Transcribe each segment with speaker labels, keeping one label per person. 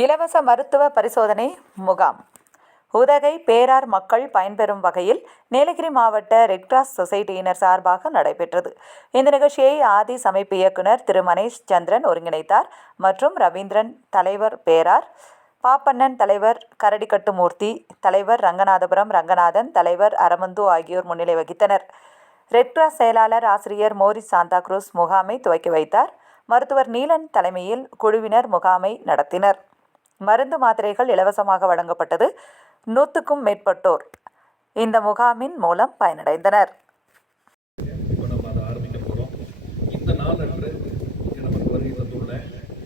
Speaker 1: இலவச மருத்துவ பரிசோதனை முகாம். உதகை பேரார் மக்கள் பயன்பெறும் வகையில் நீலகிரி மாவட்ட ரெட் கிராஸ் சொசைட்டியினர் சார்பாக நடைபெற்றது. இந்த நிகழ்ச்சியை ஆதி சமைப்பு இயக்குனர் திரு மனேஷ் சந்திரன் ஒருங்கிணைத்தார் மற்றும் ரவீந்திரன் தலைவர் பேரார் பாப்பண்ணன் தலைவர் கரடிக்கட்டு மூர்த்தி தலைவர் ரங்கநாதபுரம் ரங்கநாதன் தலைவர் அரமந்து ஆகியோர் முன்னிலை வகித்தனர். ரெட் கிராஸ் செயலாளர் ஆசிரியர் மோரி சாந்தா குரூஸ் முகாமை துவக்கி வைத்தார். மருத்துவர் நீலன் தலைமையில் குழுவினர் முகாமை நடத்தினர். மருந்து மாத்திரைகள் இலவசமாக வழங்கப்பட்டது நூற்றுக்கும் மேற்பட்டோர். இந்த முகாமின் மூலம் பயனடைந்தனர்.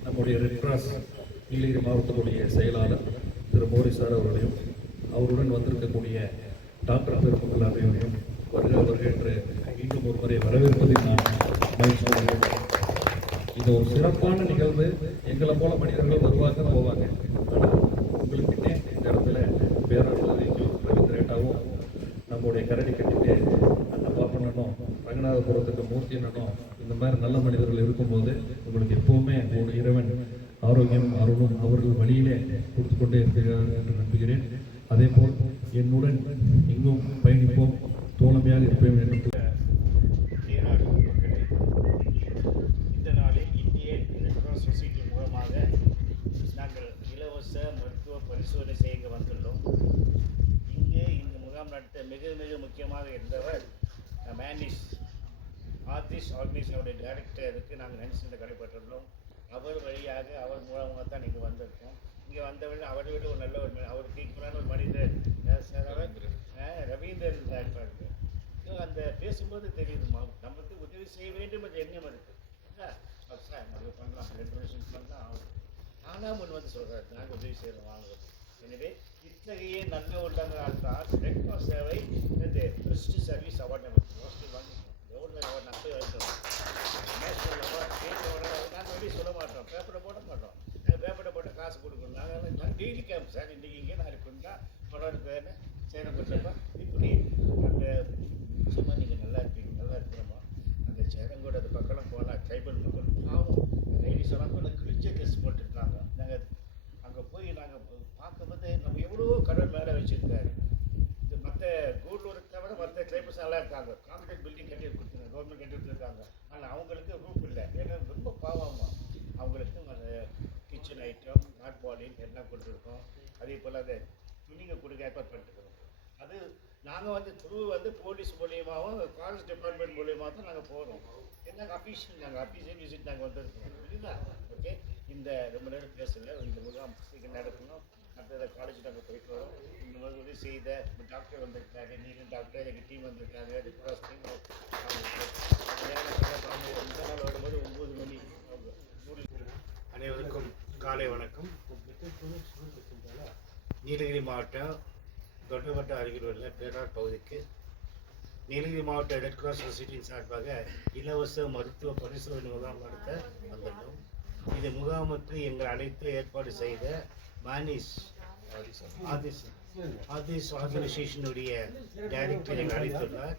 Speaker 2: நம்முடைய ரெட் கிராஸ் நீலகிரி மாவட்டத்துடைய செயலாளர் திரு மோரி சார் அவர்களையும் அவருடன் வந்திருக்கக்கூடிய டாக்டர் பெருமக்கள் அனைவரையும் வருக வருக என்று மீண்டும் ஒரு முறை வரவேற்பதில் நான் மகிழ்ச்சி இது ஒரு சிறப்பான நிகழ்வு எங்களை போல மனிதர்கள் வருவாங்க போவாங்க. ஆனால் உங்களுக்குன்னே இந்த இடத்துல பேராளர் ரவீந்திரேட்டாவும் நம்மளுடைய கரடி கட்டிட்டு அந்த பாப்பனனும் ரங்கநாதபுரத்துக்கு மூர்த்தி அண்ணனும் இந்த மாதிரி நல்ல மனிதர்கள் இருக்கும்போது உங்களுக்கு எப்பவுமே ஒரு இறைவன் ஆரோக்கியம் அருளும் அவர்கள் வழியிலே கொடுத்து கொண்டே இருக்கிறார் என்று நம்புகிறேன். அதே போல் என்னுடன் இங்கும் பயணிப்போம். தோழமையாக இருப்பேன் என்று
Speaker 3: தேனாடு மக்களே இந்த நாளில் இந்திய ரெட் கிராஸ் சொசைட்டி மூலமாக நாங்கள் இலவச மருத்துவ பரிசோதனை செய்ய இங்கே வந்துள்ளோம். இங்கே இந்த முகாம் நடத்த மிக மிக முக்கியமாக இருந்தவர் மேனிஸ் ஆர்டிஸ்ட் ஆர்கனைசேஷனுடைய டைரக்டருக்கு நாங்கள் நினைச்சிருந்த கடைப்பட்டுள்ளோம் அவர் வழியாக அவர் மூலமாக தான் இங்கே வந்திருக்கோம். இங்கே வந்தவர் அவரை விட ஒரு நல்ல ஒரு அவர் அவருக்கு ஈக்குவலான ஒரு மனிதர். ரவீந்திரன் டாக்டர் இருக்கு அந்த பேசும்போது தெரியுது நமக்கு உதவி செய்ய வேண்டும் என்ற எண்ணம் இருக்கு. சார் நம்ம பண்ணலாம். ரெண்டு வருஷம் பண்ணலாம் ஆகும். ஆனால் முன் வந்து சொல்கிறார் நாங்கள் உதவி செய்கிறோம் வாங்குறது எனவே இத்தகைய நல்ல உள்ளங்களால் தான் ரெட் கிராஸ் சேவை இந்த பெஸ்ட் சர்வீஸ் அவார்ட் நமக்கு மோஸ்ட்லி வாங்கி எவ்வளோ அவார்ட் நான் போய் நேஷனல் ஸ்டேட் நாங்கள் வெளியே சொல்ல மாட்டோம். பேப்பரை போட மாட்டோம். பேப்பரை போட்டு காசு கொடுக்கணும். நாங்கள் நான் டெய்லி கேம்ப் சார் இன்றைக்கி இங்கே நான் இருக்குன்னா படம் பேர். சேரம் கொஞ்சம் இப்படி அந்த நிச்சயமாக நீங்கள் நல்லா இருப்பீங்க. நல்லா இருக்கிறோமா? அந்த சேனம் கூட அது பக்கம் போனால் ட்ரைபல் மக்கள் பாவம். லேடிஸ் எல்லாம் போனால் கிழிச்ச ட்ரெஸ் போட்டுருக்காங்க. போய் நாங்கள் பார்க்கும்போது நம்ம எவ்வளோ கடல் மேலே வச்சுருக்காரு. இது மற்ற கூடலூரை தவிர மற்ற ட்ரைபல்ஸ் நல்லா இருக்காங்க. காங்கிரீட் பில்டிங் கட்டி கொடுத்துருக்காங்க கவர்மெண்ட் கட்டி கொடுத்துருக்காங்க. ஆனால் அவங்களுக்கு ரூப் இல்லை. ஏன்னா ரொம்ப பாவமா. அவங்களுக்கு அந்த கிச்சன் ஐட்டம் நாட் பாலிங் எல்லாம் கொடுத்துருக்கோம் அதே போல் அந்த துணிங்க கொடுக்க ஏற்பாடு பண்ணிட்டுருக்கோம் அது நாங்கள் வந்து த்ரூ வந்து போலீஸ் மூலியமாகவும் ஃபாரஸ்ட் டிபார்ட்மெண்ட் மூலியமாக தான் நாங்கள் போகிறோம் என்ன அஃபீஷியல் நாங்கள் அஃபீஷியல் விசிட் நாங்கள் வந்திருக்கோம். புரியுதா? ஓகே இந்த ரொம்ப நேரம் பேசல இந்த முகாம் சீக்கிரம் நடக்கணும். அடுத்தது காலேஜ் நாங்கள் போயிட்டு வரோம். இந்த மாதிரி செய்த டாக்டர் வந்திருக்காங்க நீங்கள் டாக்டர் எங்கள் டீம் வந்திருக்காங்க. ரெட் டீம் இந்த நாள் வரும்போது ஒம்பது மணி. அனைவருக்கும் காலை வணக்கம். நீலகிரி மாவட்டம் தொட்டப்பட்ட அருகில் உள்ள பேரார் பகுதிக்கு நீலகிரி மாவட்ட ரெட் கிராஸ் சொசைட்டியின் சார்பாக இலவச மருத்துவ பரிசோதனை முகாம் நடத்த வந்துள்ளோம் இந்த முகாமுக்கு எங்கள் அழைத்து ஏற்பாடு செய்த மானிஸ் ஆதிஸ் ஆர்கனைசேஷனுடைய டைரக்டர் எங்களை அழைத்துள்ளார்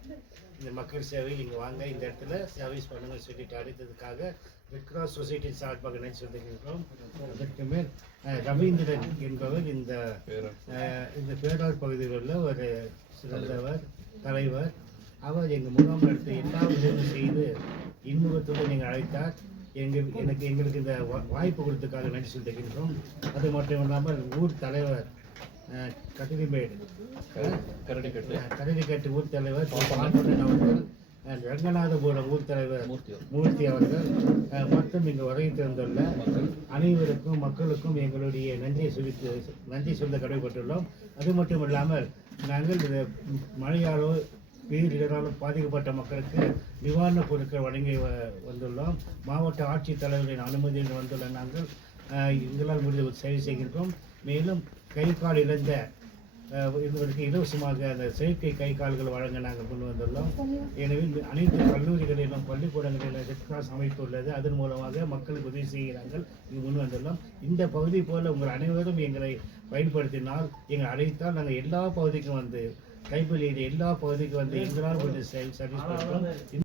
Speaker 3: இந்த மக்கள் சேவையில் இங்கே வாங்க. இந்த இடத்துல சர்வீஸ் பண்ணுங்க சொல்லிட்டு அழைத்ததுக்காக ரெட் கிராஸ் சொசைட்டியின் சார்பாக நினைச்சு வந்திருக்கிறோம் அதற்கு மேல் ரவீந்திரன் என்பவர் இந்த இந்த பேரால் பகுதியில் உள்ள ஒரு சிறந்தவர் தலைவர். அவர் எங்கள் முகாம் எடுத்து எல்லா உதவியும் செய்து இன்முகத்துடன் நீங்கள் அழைத்தார். எங்கள் எனக்கு எங்களுக்கு இந்த வாய்ப்பு கொடுத்ததுக்காக நன்றி சொல்லியிருக்கின்றோம் அது மட்டும் இல்லாமல் ஊர் தலைவர்
Speaker 2: கரடிக்கட்டு.
Speaker 3: கரடிக்கட்டு ஊர் தலைவர் பால்முருகன் அவர்கள் ரங்கநாதபுரம் ஊர் தலைவர் மூர்த்தி அவர்கள். மற்றும் இங்கு வருகை திறந்துள்ள அனைவருக்கும் மக்களுக்கும் எங்களுடைய நன்றியை சொல்லி நன்றி சொல்ல கடமைப்பட்டுள்ளோம். அது மட்டும் இல்லாமல் நாங்கள் இந்த மழையாலோ பேரிடரால் பாதிக்கப்பட்ட மக்களுக்கு நிவாரணப் பொருட்கள் வழங்கி வ- வந்துள்ளோம். மாவட்ட ஆட்சித்தலைவரின் அனுமதியில் வந்துள்ள நாங்கள் எங்களால் முடிந்த ஒரு சேவை செய்கின்றோம். மேலும் கை கால் இழந்த அஹ், இவர்களுக்கு இலவசமாக அந்த செயற்கை கை கால்கள் வழங்க நாங்கள் கொண்டு வந்துள்ளோம். எனவே அனைத்து கல்லூரிகளிலும் பள்ளிக்கூடங்களிலும் ரெட் கிராஸ் அமைப்பு உள்ளது. அதன் மூலமாக மக்களுக்கு உதவி செய்கிறார்கள் இங்கு முன் வந்துள்ளோம். இந்த பகுதி போல உங்கள் அனைவரும் எங்களை பயன்படுத்தினால் எங்களை அழைத்தால் நாங்கள் எல்லா பகுதிக்கும் வந்து கைப்பள்ளியில் எல்லா பகுதிக்கும் வந்து எங்களால் கொஞ்சம் சர்வீஸ் பண்ணுறோம்